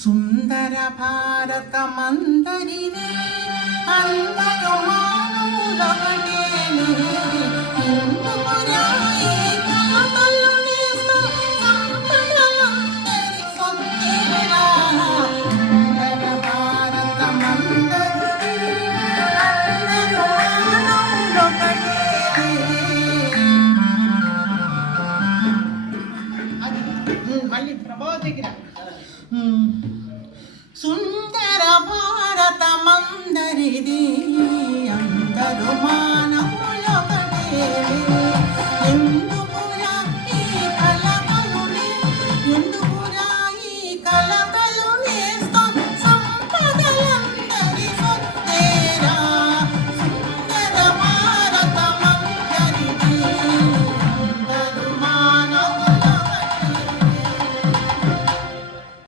సుందర భారతమందరినీ అందరూ మానవులొకటేనే ఇందుకురాయి కాతలు నేస్తూ సంపదలందరి సొత్తేరా. సుందర భారతమందరినీ అందరూ మానవులొకటేనే. మళ్ళీ ప్రభావ దగ్గర సుందర భారతమందరిది అందరూ